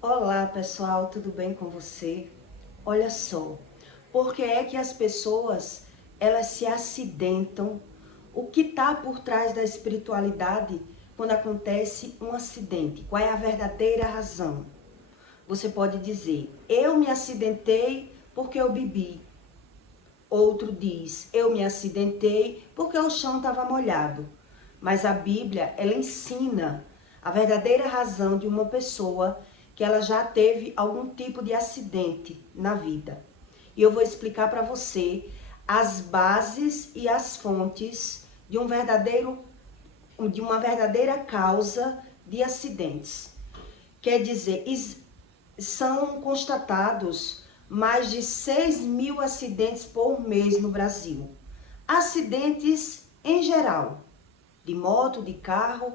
Olá pessoal, tudo bem com você? Olha só, por que é que as pessoas elas se acidentam? O que está por trás da espiritualidade quando acontece um acidente? Qual é a verdadeira razão? Você pode dizer, eu me acidentei porque eu bebi. Outro diz, eu me acidentei porque o chão estava molhado. Mas a Bíblia, ela ensina a verdadeira razão de uma pessoa que ela já teve algum tipo de acidente na vida. E eu vou explicar para você as bases e as fontes de de uma verdadeira causa de acidentes. Quer dizer, são constatados mais de 6.000 acidentes por mês no Brasil. Acidentes em geral, de moto, de carro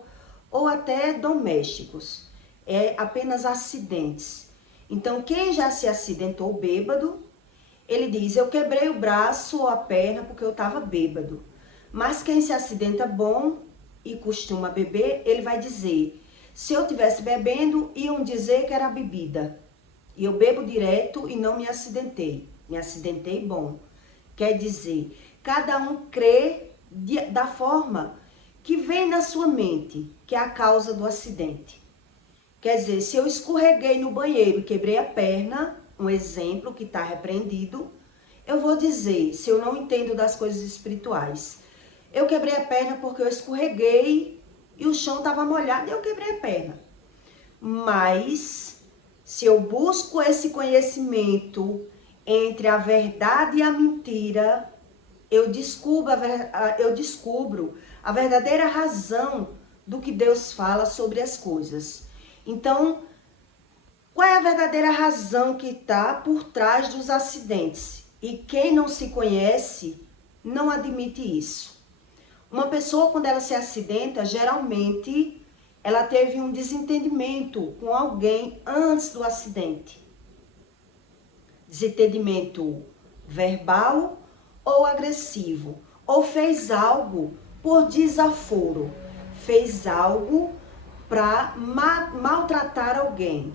ou até domésticos. É apenas acidentes. Então, quem já se acidentou bêbado, ele diz, eu quebrei o braço ou a perna porque eu estava bêbado. Mas quem se acidenta bom e costuma beber, ele vai dizer, se eu tivesse bebendo, iam dizer que era bebida. E eu bebo direto e não me acidentei. Me acidentei bom. Quer dizer, cada um crê da forma que vem na sua mente, que é a causa do acidente. Quer dizer, se eu escorreguei no banheiro e quebrei a perna, um exemplo que está repreendido, eu vou dizer, se eu não entendo das coisas espirituais, eu quebrei a perna porque eu escorreguei e o chão estava molhado e eu quebrei a perna. Mas, se eu busco esse conhecimento entre a verdade e a mentira, eu descubro a verdadeira razão do que Deus fala sobre as coisas. Então, qual é a verdadeira razão que está por trás dos acidentes? E quem não se conhece não admite isso. Uma pessoa, quando ela se acidenta, geralmente ela teve um desentendimento com alguém antes do acidente. Desentendimento verbal ou agressivo. Ou fez algo por desaforo. Fez algo para maltratar alguém.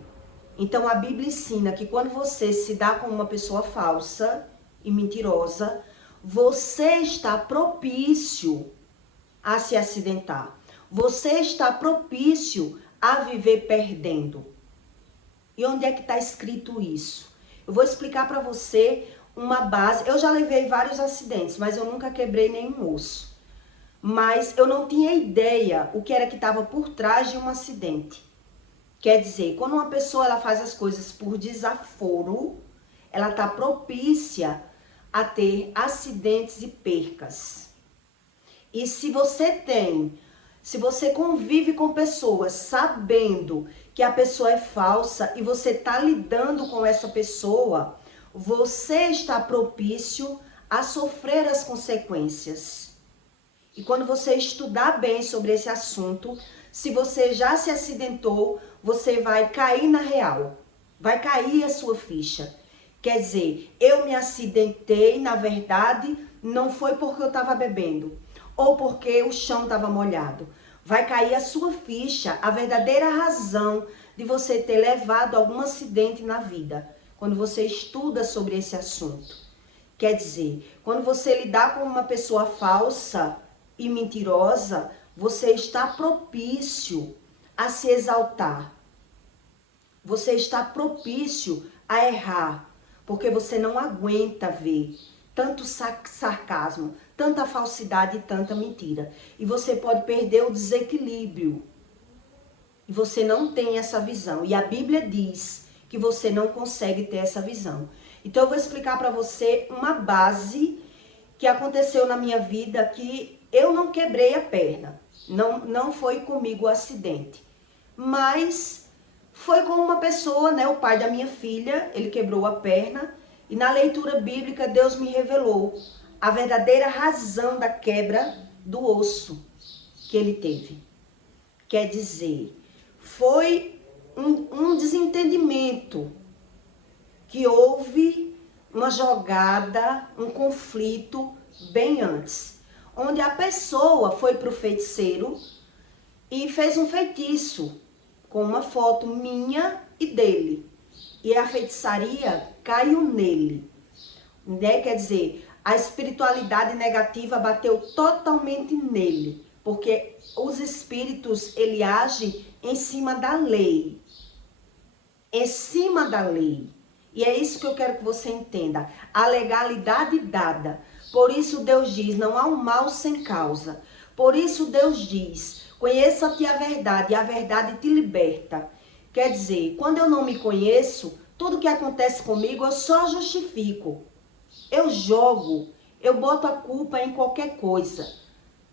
Então a Bíblia ensina que quando você se dá com uma pessoa falsa e mentirosa, você está propício a se acidentar. Você está propício a viver perdendo. E onde é que está escrito isso? Eu vou explicar para você uma base. Eu já levei vários acidentes, mas eu nunca quebrei nenhum osso. Mas eu não tinha ideia o que era que estava por trás de um acidente. Quer dizer, quando uma pessoa ela faz as coisas por desaforo, ela está propícia a ter acidentes e percas. E se você convive com pessoas sabendo que a pessoa é falsa e você está lidando com essa pessoa, você está propício a sofrer as consequências. E quando você estudar bem sobre esse assunto, se você já se acidentou, você vai cair na real. Vai cair a sua ficha. Quer dizer, eu me acidentei, na verdade, não foi porque eu estava bebendo. Ou porque o chão estava molhado. Vai cair a sua ficha, a verdadeira razão de você ter levado algum acidente na vida. Quando você estuda sobre esse assunto. Quer dizer, quando você lidar com uma pessoa falsa e mentirosa, você está propício a se exaltar. Você está propício a errar, porque você não aguenta ver tanto sarcasmo, tanta falsidade e tanta mentira. E você pode perder o desequilíbrio. E você não tem essa visão. E a Bíblia diz que você não consegue ter essa visão. Então eu vou explicar para você uma base que aconteceu na minha vida que eu não quebrei a perna. Não foi comigo o acidente. Mas foi com uma pessoa, né, o pai da minha filha, ele quebrou a perna. E na leitura bíblica, Deus me revelou a verdadeira razão da quebra do osso que ele teve. Quer dizer, foi um desentendimento que houve uma jogada, um conflito bem antes. Onde a pessoa foi para o feiticeiro e fez um feitiço com uma foto minha e dele. E a feitiçaria caiu nele. Né? Quer dizer, a espiritualidade negativa bateu totalmente nele. Porque os espíritos, ele age em cima da lei. Em cima da lei. E é isso que eu quero que você entenda. A legalidade dada. Por isso Deus diz, não há um mal sem causa. Por isso Deus diz, conheça-te a verdade e a verdade te liberta. Quer dizer, quando eu não me conheço, tudo que acontece comigo eu só justifico. Eu jogo, eu boto a culpa em qualquer coisa.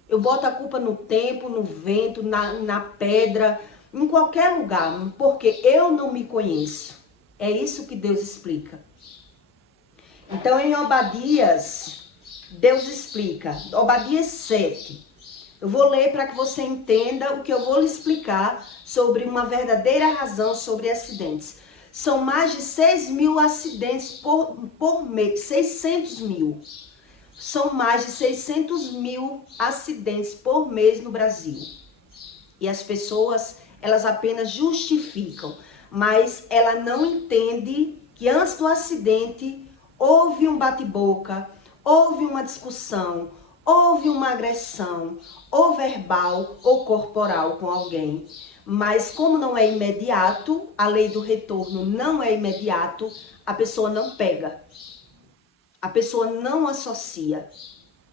Eu boto a culpa no tempo, no vento, na pedra, em qualquer lugar, porque eu não me conheço. É isso que Deus explica. Então, em Obadias, Deus explica, Obadias 7. Eu vou ler para que você entenda o que eu vou lhe explicar sobre uma verdadeira razão sobre acidentes. São mais de 6 mil acidentes por mês, 600 mil. São mais de 600 mil acidentes por mês no Brasil. E as pessoas, elas apenas justificam, mas ela não entende que antes do acidente houve um bate-boca, houve uma discussão, houve uma agressão, ou verbal ou corporal com alguém. Mas como não é imediato, a lei do retorno não é imediato, a pessoa não pega. A pessoa não associa.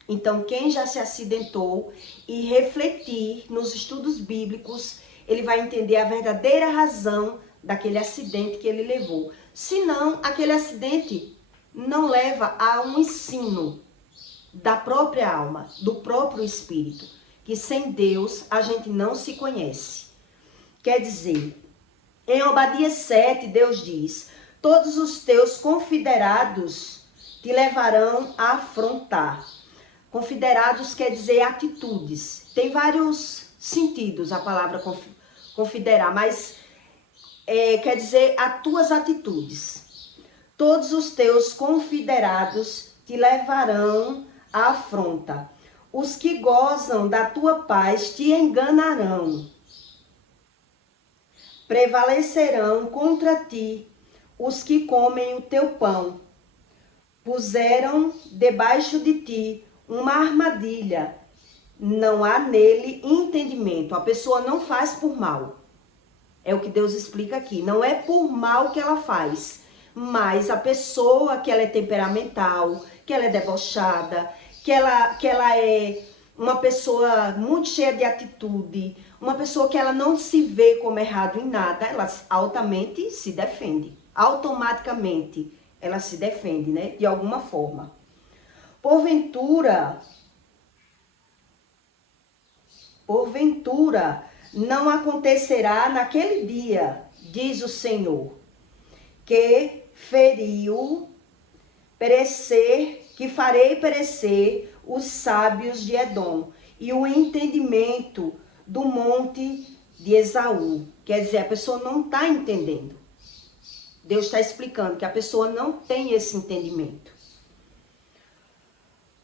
Então, quem já se acidentou e refletir nos estudos bíblicos, ele vai entender a verdadeira razão daquele acidente que ele levou. Senão, aquele acidente não leva a um ensino da própria alma, do próprio espírito, que sem Deus a gente não se conhece. Quer dizer, em Obadias 7, Deus diz, todos os teus confederados te levarão a afrontar. Confederados quer dizer atitudes. Tem vários sentidos a palavra confederar, mas quer dizer as tuas atitudes. Todos os teus confederados te levarão à afronta. Os que gozam da tua paz te enganarão. Prevalecerão contra ti os que comem o teu pão. Puseram debaixo de ti uma armadilha. Não há nele entendimento. A pessoa não faz por mal. É o que Deus explica aqui. Não é por mal que ela faz. Mas a pessoa que ela é temperamental, que ela é debochada, que ela é uma pessoa muito cheia de atitude, uma pessoa que ela não se vê como errado em nada, ela altamente se defende. Automaticamente ela se defende, né? De alguma forma. Porventura, não acontecerá naquele dia, diz o Senhor, que farei perecer os sábios de Edom e o entendimento do monte de Esaú. Quer dizer, a pessoa não está entendendo. Deus está explicando que a pessoa não tem esse entendimento.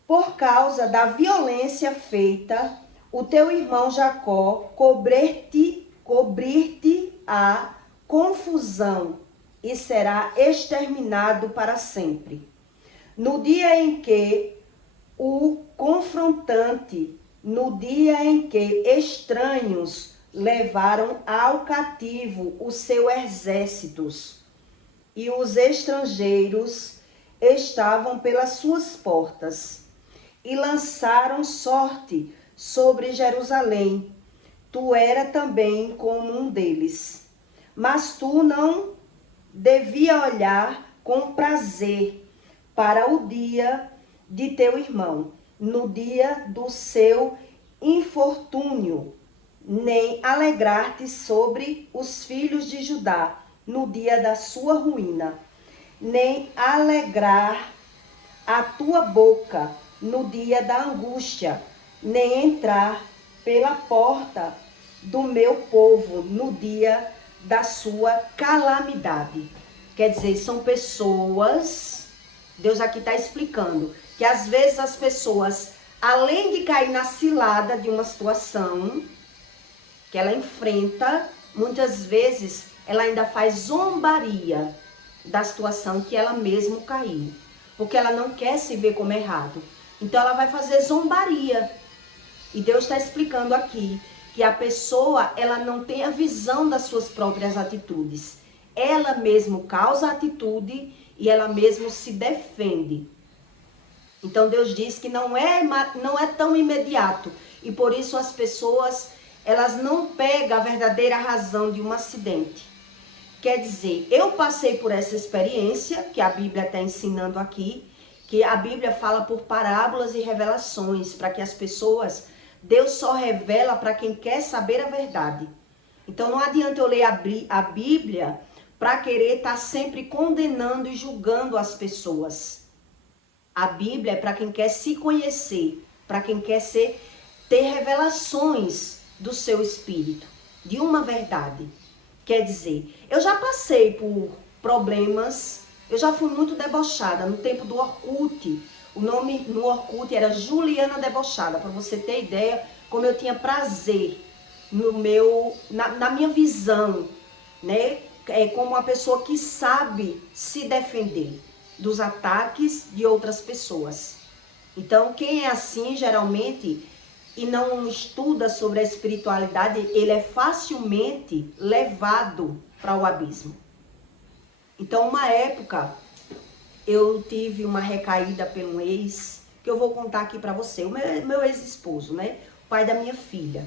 Por causa da violência feita, o teu irmão Jacó cobrir-te a confusão e será exterminado para sempre. No dia em que o confrontante, no dia em que estranhos levaram ao cativo os seus exércitos, e os estrangeiros estavam pelas suas portas, e lançaram sorte sobre Jerusalém. Tu era também como um deles. Mas tu não devia olhar com prazer para o dia de teu irmão, no dia do seu infortúnio, nem alegrar-te sobre os filhos de Judá, no dia da sua ruína, nem alegrar a tua boca no dia da angústia, nem entrar pela porta do meu povo no dia da sua calamidade. Quer dizer, são pessoas, Deus aqui está explicando, que às vezes as pessoas, além de cair na cilada de uma situação que ela enfrenta, muitas vezes ela ainda faz zombaria da situação que ela mesmo caiu, porque ela não quer se ver como errado. Então ela vai fazer zombaria. E Deus está explicando aqui que a pessoa, ela não tem a visão das suas próprias atitudes. Ela mesmo causa a atitude e ela mesmo se defende. Então Deus diz que não é tão imediato. E por isso as pessoas, elas não pegam a verdadeira razão de um acidente. Quer dizer, eu passei por essa experiência, que a Bíblia está ensinando aqui, que a Bíblia fala por parábolas e revelações, para que as pessoas, Deus só revela para quem quer saber a verdade. Então não adianta eu ler a Bíblia para querer estar sempre condenando e julgando as pessoas. A Bíblia é para quem quer se conhecer, para quem quer ter revelações do seu espírito, de uma verdade. Quer dizer, eu já passei por problemas, eu já fui muito debochada no tempo do Orkut. O nome no Orkut era Juliana Debochada, para você ter ideia como eu tinha prazer na minha visão, né? Como uma pessoa que sabe se defender dos ataques de outras pessoas. Então, quem é assim, geralmente, e não estuda sobre a espiritualidade, ele é facilmente levado para o abismo. Então, uma época, eu tive uma recaída pelo ex, que eu vou contar aqui para você, o meu ex-esposo, né? O pai da minha filha.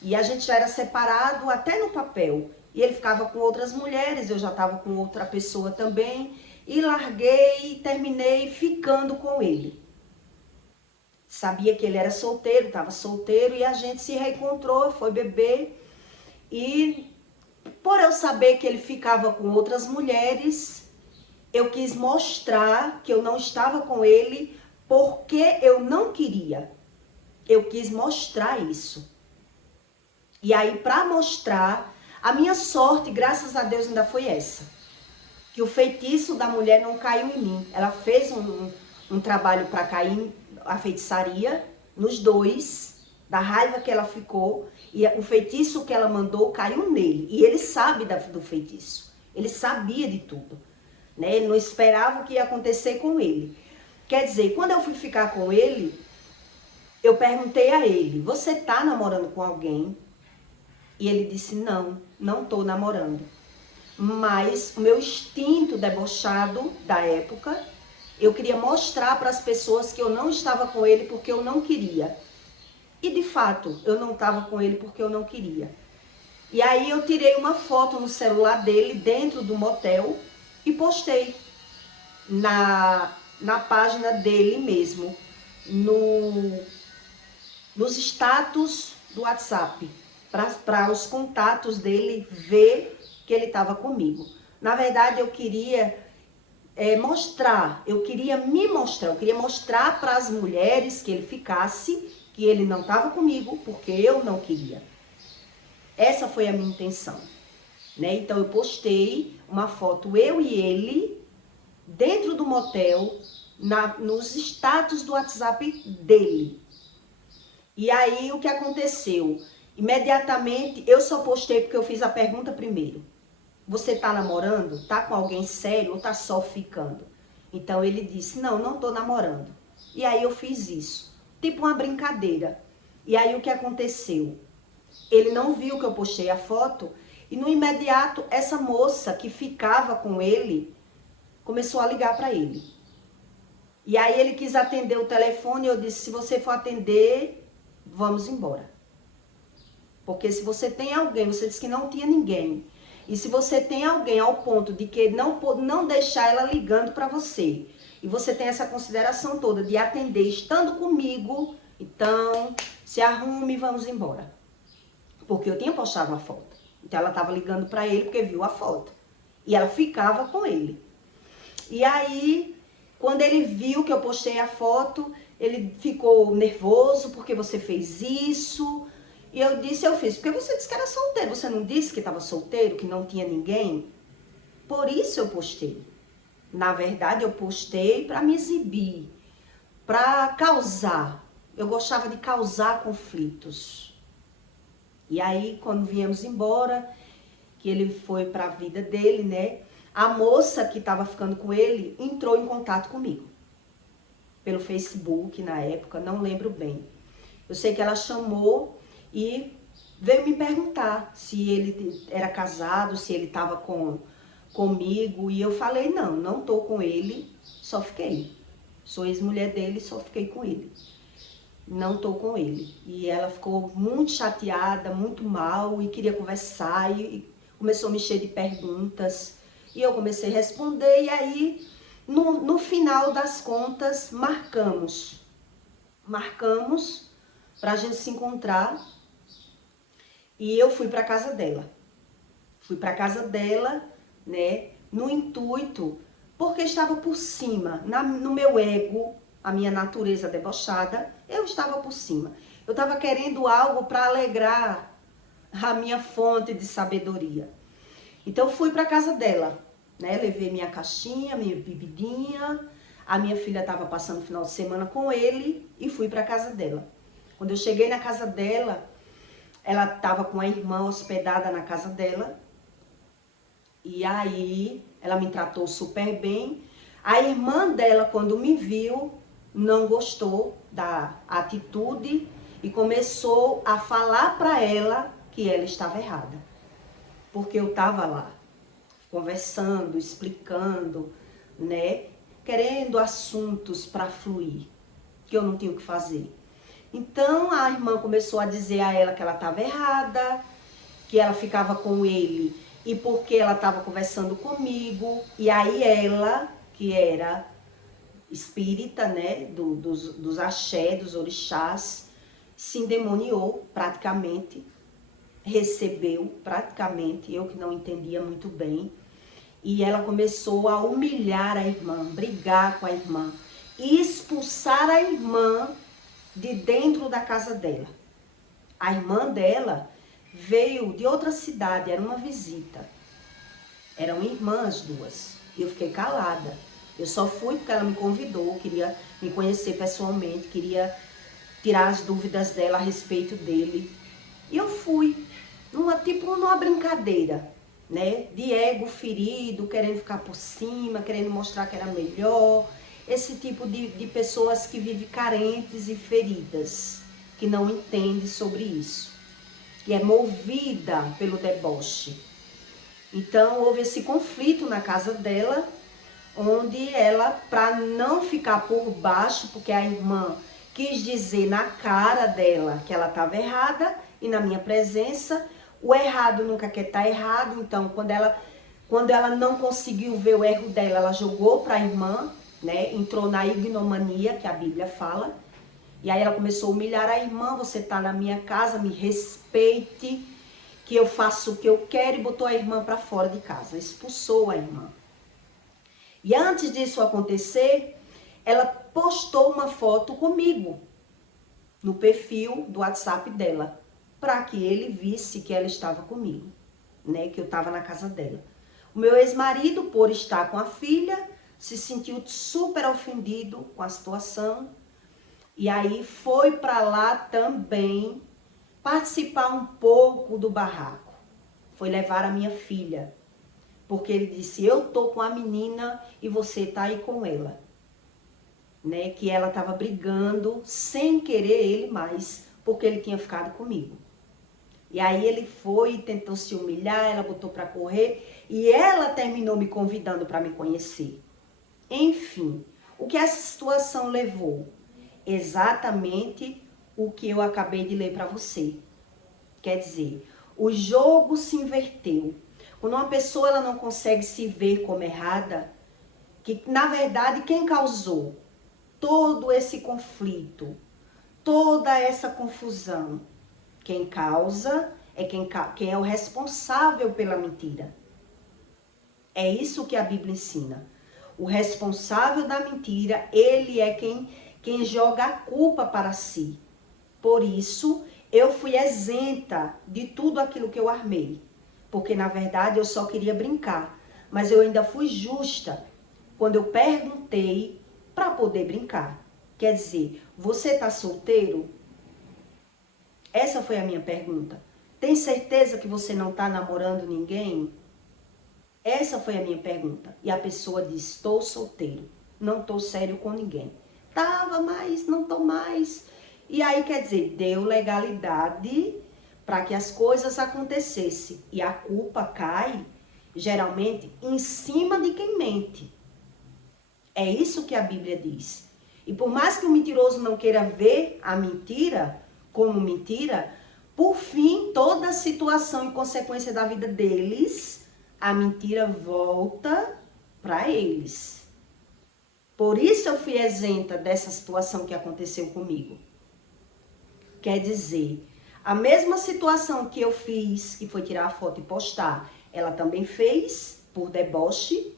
E a gente já era separado até no papel. E ele ficava com outras mulheres, eu já estava com outra pessoa também. E larguei e terminei ficando com ele. Sabia que ele era solteiro, estava solteiro, e a gente se reencontrou, foi beber. E por eu saber que ele ficava com outras mulheres, eu quis mostrar que eu não estava com ele porque eu não queria. Eu quis mostrar isso. E aí, para mostrar, a minha sorte, graças a Deus, ainda foi essa. Que o feitiço da mulher não caiu em mim. Ela fez um trabalho para cair a feitiçaria nos dois, da raiva que ela ficou, e o feitiço que ela mandou caiu nele. E ele sabe do feitiço. Ele sabia de tudo. Né? Ele não esperava o que ia acontecer com ele. Quer dizer, quando eu fui ficar com ele, eu perguntei a ele, você tá namorando com alguém? E ele disse, não tô namorando. Mas o meu instinto debochado da época, eu queria mostrar para as pessoas que eu não estava com ele porque eu não queria. E de fato, eu não estava com ele porque eu não queria. E aí eu tirei uma foto no celular dele dentro do motel e postei na página dele mesmo, nos status do WhatsApp, para os contatos dele ver que ele estava comigo. Na verdade, eu queria mostrar, eu queria mostrar para as mulheres que ele ficasse, que ele não estava comigo, porque eu não queria. Essa foi a minha intenção. Né? Então, eu postei uma foto, eu e ele, dentro do motel, nos status do WhatsApp dele. E aí, o que aconteceu? Imediatamente, eu só postei porque eu fiz a pergunta primeiro. Você tá namorando? Tá com alguém sério ou tá só ficando? Então ele disse, não tô namorando. E aí eu fiz isso, tipo uma brincadeira. E aí o que aconteceu? Ele não viu que eu postei a foto e no imediato essa moça que ficava com ele começou a ligar para ele. E aí ele quis atender o telefone e eu disse, se você for atender, vamos embora. Porque se você tem alguém, você disse que não tinha ninguém. E se você tem alguém ao ponto de que não deixar ela ligando para você, e você tem essa consideração toda de atender estando comigo, então se arrume e vamos embora. Porque eu tinha postado uma foto. Então ela estava ligando para ele porque viu a foto. E ela ficava com ele. E aí, quando ele viu que eu postei a foto, ele ficou nervoso porque você fez isso. E eu disse, eu fiz, porque você disse que era solteiro. Você não disse que estava solteiro, que não tinha ninguém? Por isso eu postei. Na verdade, eu postei para me exibir, para causar. Eu gostava de causar conflitos. E aí, quando viemos embora, que ele foi para a vida dele, né? A moça que estava ficando com ele entrou em contato comigo. Pelo Facebook, na época, não lembro bem. Eu sei que ela chamou e veio me perguntar se ele era casado, se ele estava comigo. E eu falei, não tô com ele, só fiquei. Sou ex-mulher dele, só fiquei com ele. Não tô com ele. E ela ficou muito chateada, muito mal e queria conversar e começou a me encher de perguntas. E eu comecei a responder e aí, no final das contas, marcamos para a gente se encontrar e eu fui para casa dela. Fui para casa dela, né, no intuito, porque estava por cima, no meu ego, a minha natureza debochada, eu estava por cima. Eu estava querendo algo para alegrar a minha fonte de sabedoria. Então fui para casa dela, né, levei minha caixinha, minha bebidinha, a minha filha estava passando o final de semana com ele e fui para casa dela. Quando eu cheguei na casa dela, ela estava com a irmã hospedada na casa dela. E aí, ela me tratou super bem. A irmã dela, quando me viu, não gostou da atitude e começou a falar para ela que ela estava errada. Porque eu estava lá, conversando, explicando, né? Querendo assuntos para fluir, que eu não tinha o que fazer. Então, a irmã começou a dizer a ela que ela estava errada, que ela ficava com ele e porque ela estava conversando comigo. E aí ela, que era espírita, né, dos axé, dos orixás, se endemoniou praticamente, recebeu praticamente, eu que não entendia muito bem. E ela começou a humilhar a irmã, brigar com a irmã, e expulsar a irmã de dentro da casa dela. A irmã dela veio de outra cidade, era uma visita. Eram irmãs duas. E eu fiquei calada. Eu só fui porque ela me convidou, queria me conhecer pessoalmente, queria tirar as dúvidas dela a respeito dele. E eu fui, numa brincadeira, né? De ego ferido, querendo ficar por cima, querendo mostrar que era melhor. Esse tipo de pessoas que vivem carentes e feridas, que não entendem sobre isso, que é movida pelo deboche. Então, houve esse conflito na casa dela, onde ela, para não ficar por baixo, porque a irmã quis dizer na cara dela que ela estava errada, e na minha presença, o errado nunca quer estar errado. Então, quando ela não conseguiu ver o erro dela, ela jogou para a irmã, né? Entrou na ignomania, que a Bíblia fala. E aí ela começou a humilhar a irmã: você está na minha casa, me respeite, que eu faço o que eu quero, e botou a irmã para fora de casa, expulsou a irmã. E antes disso acontecer, ela postou uma foto comigo no perfil do WhatsApp dela, para que ele visse que ela estava comigo, né, que eu estava na casa dela. O meu ex-marido, por estar com a filha, se sentiu super ofendido com a situação, e aí foi para lá também participar um pouco do barraco. Foi levar a minha filha, porque ele disse: eu tô com a menina e você tá aí com ela, né? Que ela tava brigando sem querer ele mais, porque ele tinha ficado comigo. E aí ele foi e tentou se humilhar, ela botou para correr e ela terminou me convidando para me conhecer. Enfim, o que essa situação levou? Exatamente o que eu acabei de ler para você. Quer dizer, o jogo se inverteu. Quando uma pessoa ela não consegue se ver como errada, que na verdade quem causou todo esse conflito, toda essa confusão, quem causa é quem é o responsável pela mentira. É isso que a Bíblia ensina. O responsável da mentira, ele é quem joga a culpa para si. Por isso, eu fui isenta de tudo aquilo que eu armei. Porque, na verdade, eu só queria brincar. Mas eu ainda fui justa quando eu perguntei para poder brincar. Quer dizer, você está solteiro? Essa foi a minha pergunta. Tem certeza que você não está namorando ninguém? Essa foi a minha pergunta. E a pessoa disse, estou solteiro, não estou sério com ninguém. Tava, mas não estou mais. E aí, quer dizer, deu legalidade para que as coisas acontecessem. E a culpa cai, geralmente, em cima de quem mente. É isso que a Bíblia diz. E por mais que o mentiroso não queira ver a mentira como mentira, por fim, toda a situação e consequência da vida deles, a mentira volta para eles. Por isso eu fui isenta dessa situação que aconteceu comigo. Quer dizer, a mesma situação que eu fiz, que foi tirar a foto e postar, ela também fez por deboche,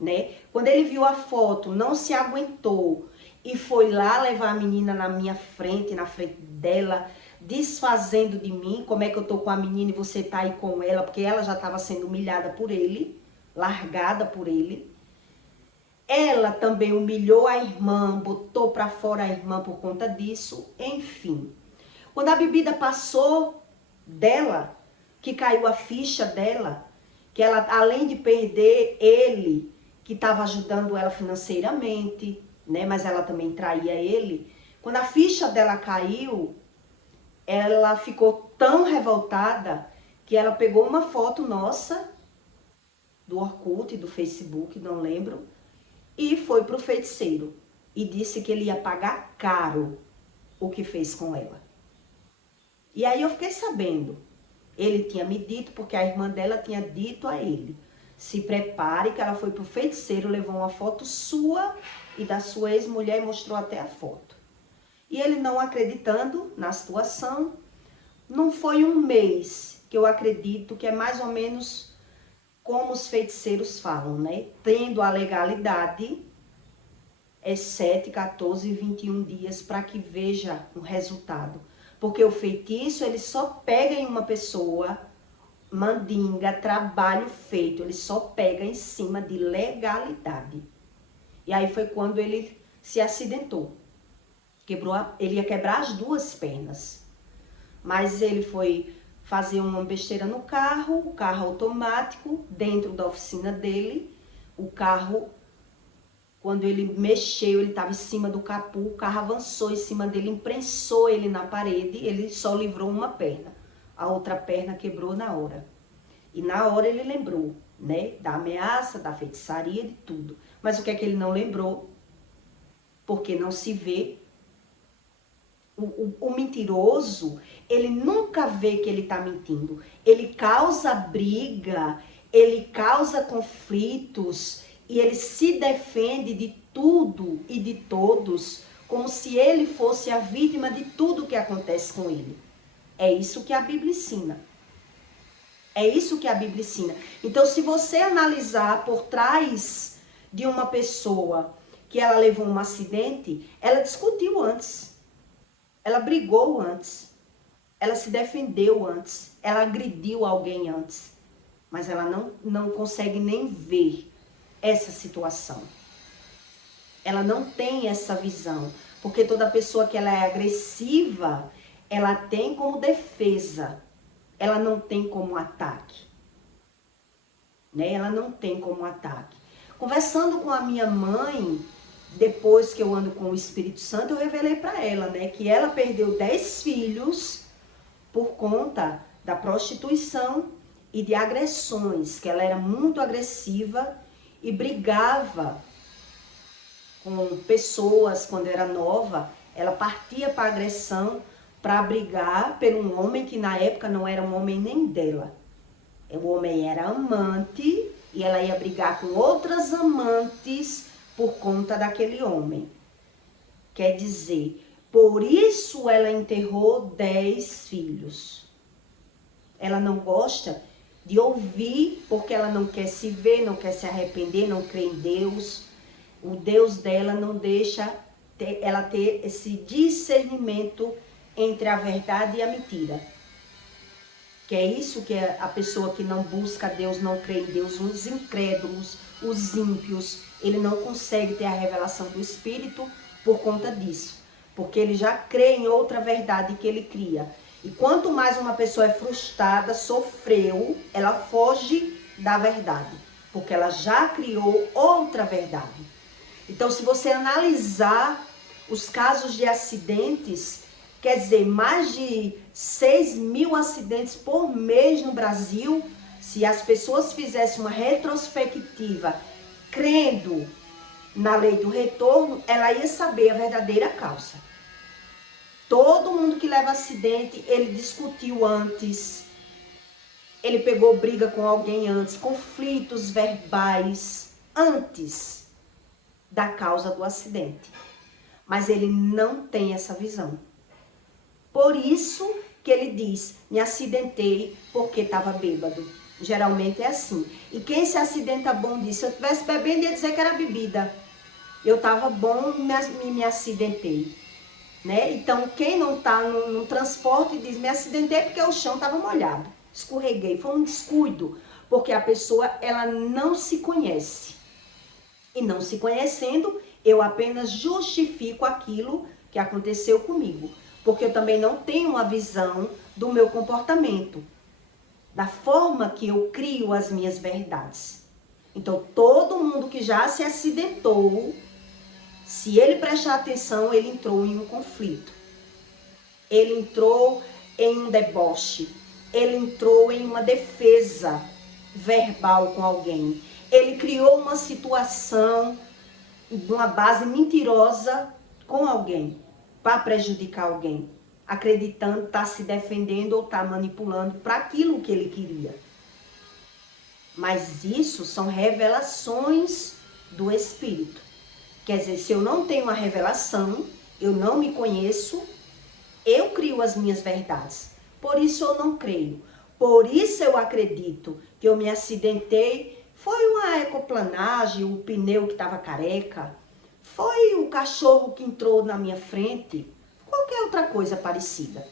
né? Quando ele viu a foto, não se aguentou e foi lá levar a menina na minha frente, na frente dela, desfazendo de mim, como é que eu tô com a menina e você tá aí com ela, porque ela já estava sendo humilhada por ele, largada por ele. Ela também humilhou a irmã, botou para fora a irmã por conta disso, enfim. Quando a bebida passou dela, que caiu a ficha dela, que ela, além de perder ele, que estava ajudando ela financeiramente, né, mas ela também traía ele, quando a ficha dela caiu, ela ficou tão revoltada que ela pegou uma foto nossa, do Orkut, do Facebook, não lembro, e foi pro feiticeiro. E disse que ele ia pagar caro o que fez com ela. E aí eu fiquei sabendo. Ele tinha me dito, porque a irmã dela tinha dito a ele. Se prepare que ela foi pro feiticeiro, levou uma foto sua e da sua ex-mulher e mostrou até a foto. E ele não acreditando na situação, não foi um mês que eu acredito que é mais ou menos como os feiticeiros falam, né? Tendo a legalidade, é 7, 14 e 21 dias para que veja o resultado. Porque o feitiço, ele só pega em uma pessoa, mandinga, trabalho feito, ele só pega em cima de legalidade. E aí foi quando ele se acidentou. Ele ia quebrar as duas pernas. Mas ele foi fazer uma besteira no carro, o carro automático, dentro da oficina dele. O carro, quando ele mexeu, ele estava em cima do capô, o carro avançou em cima dele, imprensou ele na parede, ele só livrou uma perna. A outra perna quebrou na hora. E na hora ele lembrou, né, da ameaça, da feitiçaria, de tudo. Mas o que é que ele não lembrou? Porque não se vê. O mentiroso, ele nunca vê que ele está mentindo. Ele causa briga, ele causa conflitos e ele se defende de tudo e de todos como se ele fosse a vítima de tudo que acontece com ele. É isso que a Bíblia ensina. É isso que a Bíblia ensina. Então, se você analisar por trás de uma pessoa que ela levou um acidente, ela discutiu antes. Ela brigou antes, ela se defendeu antes, ela agrediu alguém antes, mas ela não consegue nem ver essa situação. Ela não tem essa visão, porque toda pessoa que ela é agressiva, ela tem como defesa, ela não tem como ataque. Né? Ela não tem como ataque. Conversando com a minha mãe, depois que eu ando com o Espírito Santo, eu revelei para ela, né, que ela perdeu 10 filhos por conta da prostituição e de agressões, que ela era muito agressiva e brigava com pessoas quando era nova. Ela partia para agressão para brigar por um homem que na época não era um homem nem dela. O homem era amante e ela ia brigar com outras amantes por conta daquele homem. Quer dizer, por isso ela enterrou 10 filhos. Ela não gosta de ouvir, porque ela não quer se ver, não quer se arrepender, não crê em Deus. O Deus dela não deixa ela ter esse discernimento entre a verdade e a mentira. Que é isso que a pessoa que não busca Deus, não crê em Deus, os incrédulos, os ímpios, ele não consegue ter a revelação do Espírito por conta disso. Porque ele já crê em outra verdade que ele cria. E quanto mais uma pessoa é frustrada, sofreu, ela foge da verdade, porque ela já criou outra verdade. Então, se você analisar os casos de acidentes, quer dizer, mais de 6.000 acidentes por mês no Brasil, se as pessoas fizessem uma retrospectiva, crendo na lei do retorno, ela ia saber a verdadeira causa. Todo mundo que leva acidente, ele discutiu antes, ele pegou briga com alguém antes, conflitos verbais antes da causa do acidente. Mas ele não tem essa visão. Por isso que ele diz, me acidentei porque estava bêbado. Geralmente é assim. E quem se acidenta bom diz, se eu estivesse bebendo, ia dizer que era bebida. Eu estava bom e me acidentei. Né? Então, quem não está no transporte diz, me acidentei porque o chão estava molhado. Escorreguei, foi um descuido. Porque a pessoa, ela não se conhece. E não se conhecendo, eu apenas justifico aquilo que aconteceu comigo. Porque eu também não tenho uma visão do meu comportamento. Da forma que eu crio as minhas verdades. Então, todo mundo que já se acidentou, se ele prestar atenção, ele entrou em um conflito. Ele entrou em um deboche. Ele entrou em uma defesa verbal com alguém. Ele criou uma situação, uma base mentirosa com alguém, para prejudicar alguém, acreditando estar se defendendo ou estar manipulando para aquilo que ele queria. Mas isso são revelações do Espírito. Quer dizer, se eu não tenho uma revelação, eu não me conheço, eu crio as minhas verdades. Por isso eu não creio. Por isso eu acredito que eu me acidentei. Foi uma ecoplanagem, o pneu que estava careca. Foi o cachorro que entrou na minha frente. Qualquer outra coisa parecida.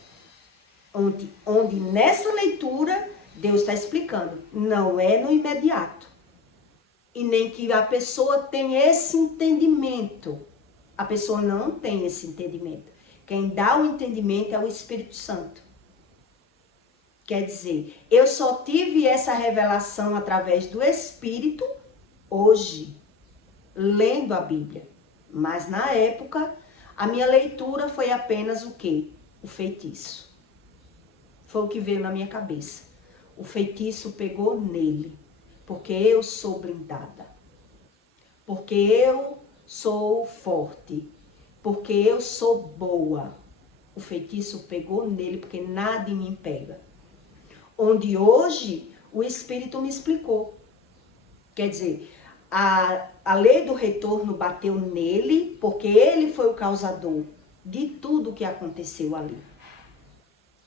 Onde nessa leitura, Deus está explicando. Não é no imediato. E nem que a pessoa tenha esse entendimento. A pessoa não tem esse entendimento. Quem dá o entendimento é o Espírito Santo. Quer dizer, eu só tive essa revelação através do Espírito hoje, lendo a Bíblia. Mas na época, a minha leitura foi apenas o quê? O feitiço. Foi o que veio na minha cabeça. O feitiço pegou nele. Porque eu sou blindada. Porque eu sou forte. Porque eu sou boa. O feitiço pegou nele, porque nada em mim pega. Onde hoje o Espírito me explicou. Quer dizer, a lei do retorno bateu nele, porque ele foi o causador de tudo que aconteceu ali.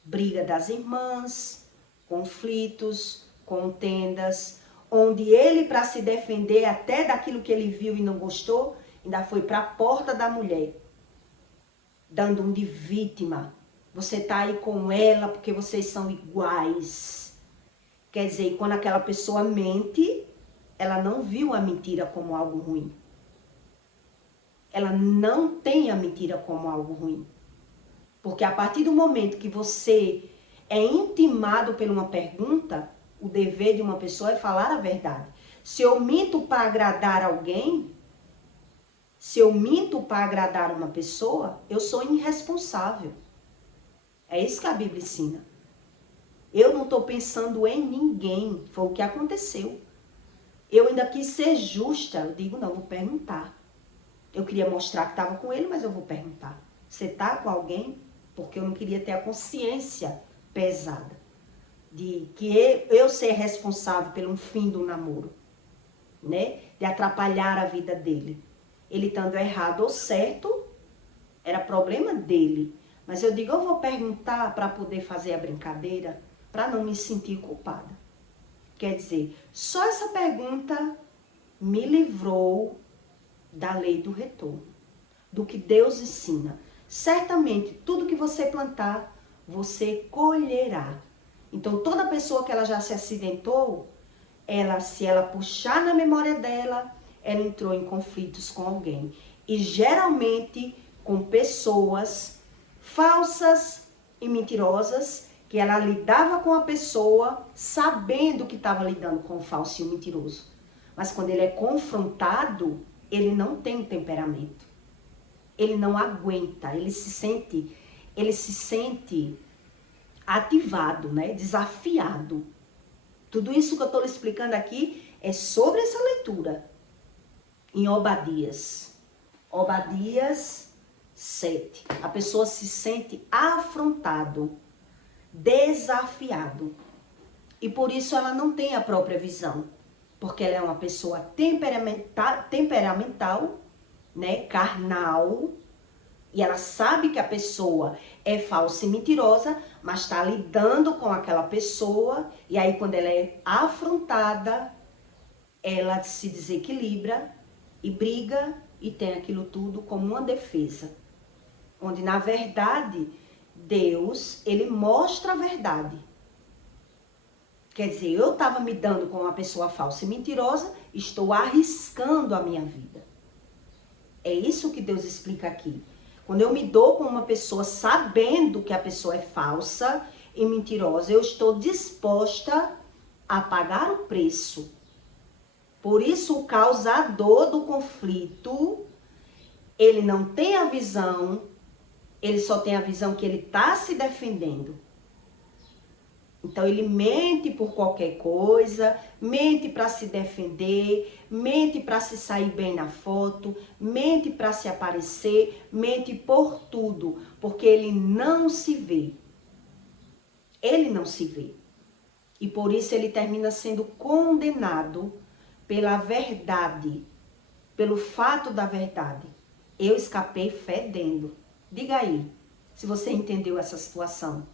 Briga das irmãs, conflitos, contendas, onde ele, para se defender até daquilo que ele viu e não gostou, ainda foi para a porta da mulher, dando um de vítima. Você tá aí com ela porque vocês são iguais. Quer dizer, quando aquela pessoa mente, ela não viu a mentira como algo ruim. Ela não tem a mentira como algo ruim. Porque a partir do momento que você é intimado por uma pergunta, o dever de uma pessoa é falar a verdade. Se eu minto para agradar alguém, se eu minto para agradar uma pessoa, eu sou irresponsável. É isso que a Bíblia ensina. Eu não estou pensando em ninguém. Foi o que aconteceu. Eu ainda quis ser justa. Eu digo, não, vou perguntar. Eu queria mostrar que estava com ele, mas eu vou perguntar. Você está com alguém? Porque eu não queria ter a consciência pesada. De que eu ser responsável pelo fim do namoro. Né? De atrapalhar a vida dele. Ele estando errado ou certo, era problema dele. Mas eu digo, eu vou perguntar para poder fazer a brincadeira, para não me sentir culpada. Quer dizer, só essa pergunta me livrou da lei do retorno, do que Deus ensina. Certamente, tudo que você plantar, você colherá. Então, toda pessoa que ela já se acidentou, se ela puxar na memória dela, ela entrou em conflitos com alguém. E geralmente com pessoas falsas, e mentirosas, que ela lidava com a pessoa sabendo que estava lidando com o falso e o mentiroso. Mas quando ele é confrontado, ele não tem temperamento. Ele não aguenta, ele se sente ativado, né? Desafiado. Tudo isso que eu estou lhe explicando aqui é sobre essa leitura em Obadias. Obadias 7. A pessoa se sente afrontado, desafiado. E por isso ela não tem a própria visão. Porque ela é uma pessoa temperamental, né, carnal. E ela sabe que a pessoa é falsa e mentirosa, mas está lidando com aquela pessoa. E aí quando ela é afrontada, ela se desequilibra e briga e tem aquilo tudo como uma defesa. Onde na verdade, Deus, ele mostra a verdade. Quer dizer, eu estava me dando com uma pessoa falsa e mentirosa, estou arriscando a minha vida. É isso que Deus explica aqui. Quando eu me dou com uma pessoa sabendo que a pessoa é falsa e mentirosa, eu estou disposta a pagar o preço. Por isso, o causador do conflito, ele não tem a visão, ele só tem a visão que ele está se defendendo. Então, ele mente por qualquer coisa, mente para se defender, mente para se sair bem na foto, mente para se aparecer, mente por tudo, porque ele não se vê. Ele não se vê. E por isso ele termina sendo condenado pela verdade, pelo fato da verdade. Eu escapei fedendo. Diga aí, se você entendeu essa situação.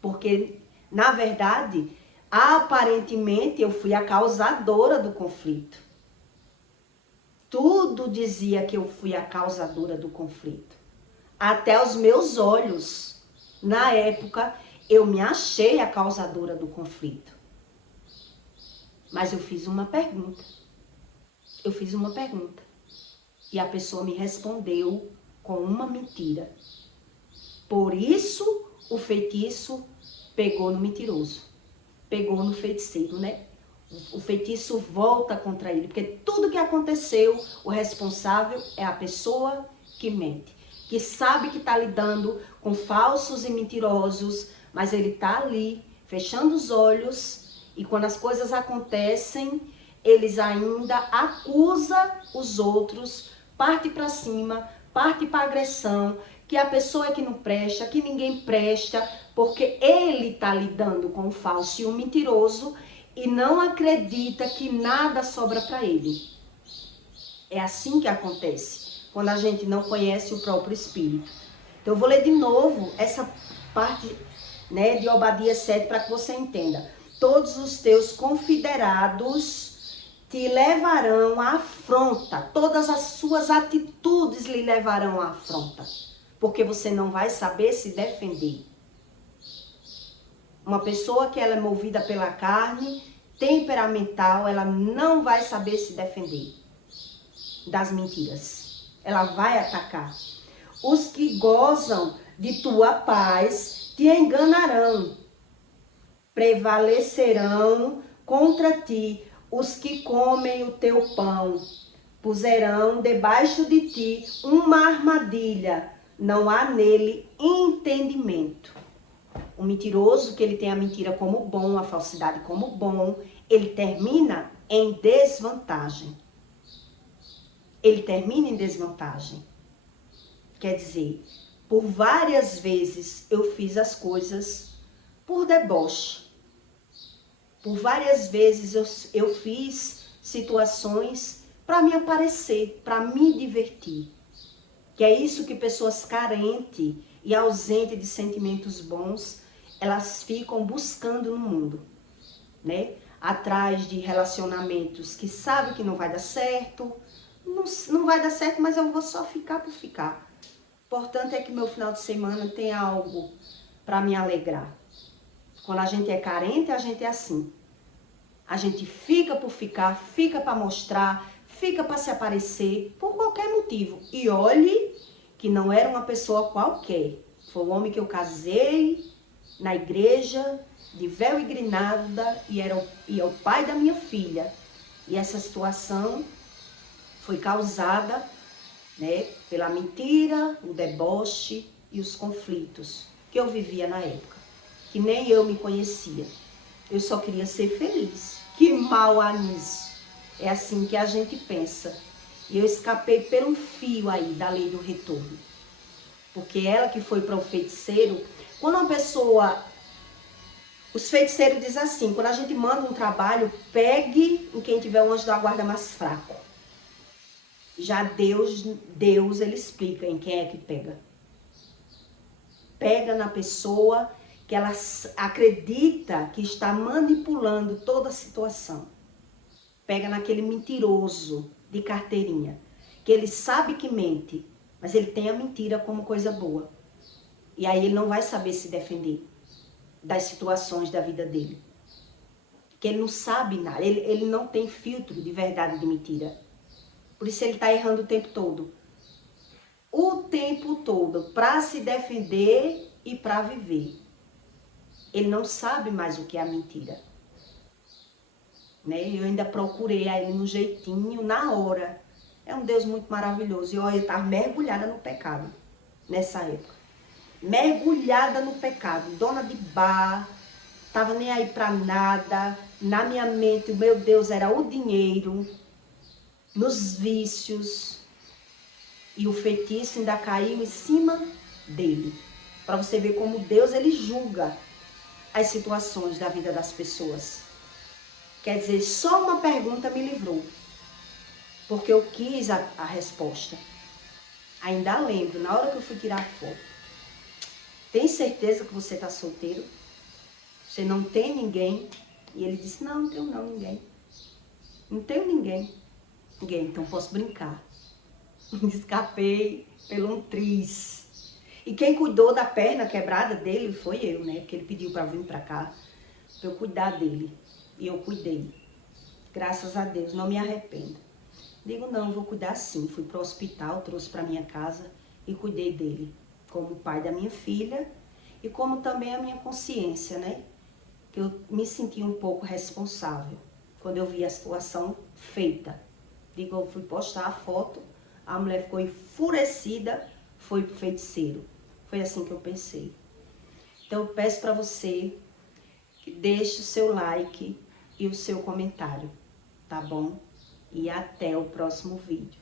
Porque na verdade, aparentemente eu fui a causadora do conflito. Tudo dizia que eu fui a causadora do conflito. Até os meus olhos, na época, eu me achei a causadora do conflito. Mas eu fiz uma pergunta. E a pessoa me respondeu com uma mentira. Por isso, o feitiço pegou no mentiroso, pegou no feiticeiro, né? O feitiço volta contra ele, porque tudo que aconteceu, o responsável é a pessoa que mente, que sabe que está lidando com falsos e mentirosos, mas ele está ali, fechando os olhos, e quando as coisas acontecem, eles ainda acusam os outros, parte para cima, parte para agressão, que a pessoa é que não presta, que ninguém presta, porque ele está lidando com o falso e o mentiroso e não acredita que nada sobra para ele. É assim que acontece, quando a gente não conhece o próprio Espírito. Então eu vou ler de novo essa parte, né, de Obadias 7 para que você entenda. Todos os teus confederados te levarão à afronta, todas as suas atitudes lhe levarão à afronta. Porque você não vai saber se defender. Uma pessoa que ela é movida pela carne, temperamental, ela não vai saber se defender das mentiras. Ela vai atacar. Os que gozam de tua paz te enganarão. Prevalecerão contra ti os que comem o teu pão. Puserão debaixo de ti uma armadilha. Não há nele entendimento. O mentiroso, que ele tem a mentira como bom, a falsidade como bom, ele termina em desvantagem. Ele termina em desvantagem. Quer dizer, por várias vezes eu fiz as coisas por deboche. Por várias vezes eu fiz situações para me aparecer, para me divertir. Que é isso que pessoas carentes e ausentes de sentimentos bons, elas ficam buscando no mundo, né? Atrás de relacionamentos que sabem que não vai dar certo, não vai dar certo, mas eu vou só ficar por ficar. O importante é que meu final de semana tenha algo para me alegrar. Quando a gente é carente, a gente é assim. A gente fica por ficar, fica para mostrar, fica para se aparecer, por qualquer motivo. E olhe que não era uma pessoa qualquer. Foi o homem que eu casei na igreja, de véu e grinalda, e é o pai da minha filha. E essa situação foi causada, né, pela mentira, o deboche e os conflitos que eu vivia na época, que nem eu me conhecia. Eu só queria ser feliz. Que mal há nisso? É assim que a gente pensa. E eu escapei por um fio aí da lei do retorno. Porque ela que foi para o feiticeiro, quando uma pessoa... Os feiticeiros dizem assim, quando a gente manda um trabalho, pegue em quem tiver um anjo da guarda mais fraco. Já Deus, ele explica em quem é que pega. Pega na pessoa que ela acredita que está manipulando toda a situação. Pega naquele mentiroso de carteirinha, que ele sabe que mente, mas ele tem a mentira como coisa boa. E aí ele não vai saber se defender das situações da vida dele. Porque ele não sabe nada, ele não tem filtro de verdade e de mentira. Por isso ele está errando o tempo todo. O tempo todo, para se defender e para viver. Ele não sabe mais o que é a mentira. Né? Eu ainda procurei a ele no jeitinho, na hora. É um Deus muito maravilhoso. E eu estava mergulhada no pecado, nessa época. Mergulhada no pecado. Dona de bar, estava nem aí para nada. Na minha mente, o meu Deus era o dinheiro, nos vícios. E o feitiço ainda caiu em cima dele. Para você ver como Deus, ele julga as situações da vida das pessoas. Quer dizer, só uma pergunta me livrou. Porque eu quis a resposta. Ainda lembro, na hora que eu fui tirar a foto. Tem certeza que você está solteiro? Você não tem ninguém? E ele disse, não tenho não, ninguém. Não tenho ninguém. Então posso brincar. Escapei pelo um triz. E quem cuidou da perna quebrada dele foi eu, né? Porque ele pediu para vir para cá, para eu cuidar dele. E eu cuidei. Graças a Deus, não me arrependo. Digo, não, vou cuidar sim. Fui para o hospital, trouxe para minha casa e cuidei dele. Como pai da minha filha e como também a minha consciência, né? Que eu me senti um pouco responsável quando eu vi a situação feita. Digo, eu fui postar a foto, a mulher ficou enfurecida, foi pro feiticeiro. Foi assim que eu pensei. Então eu peço para você que deixe o seu like e o seu comentário, tá bom? E até o próximo vídeo.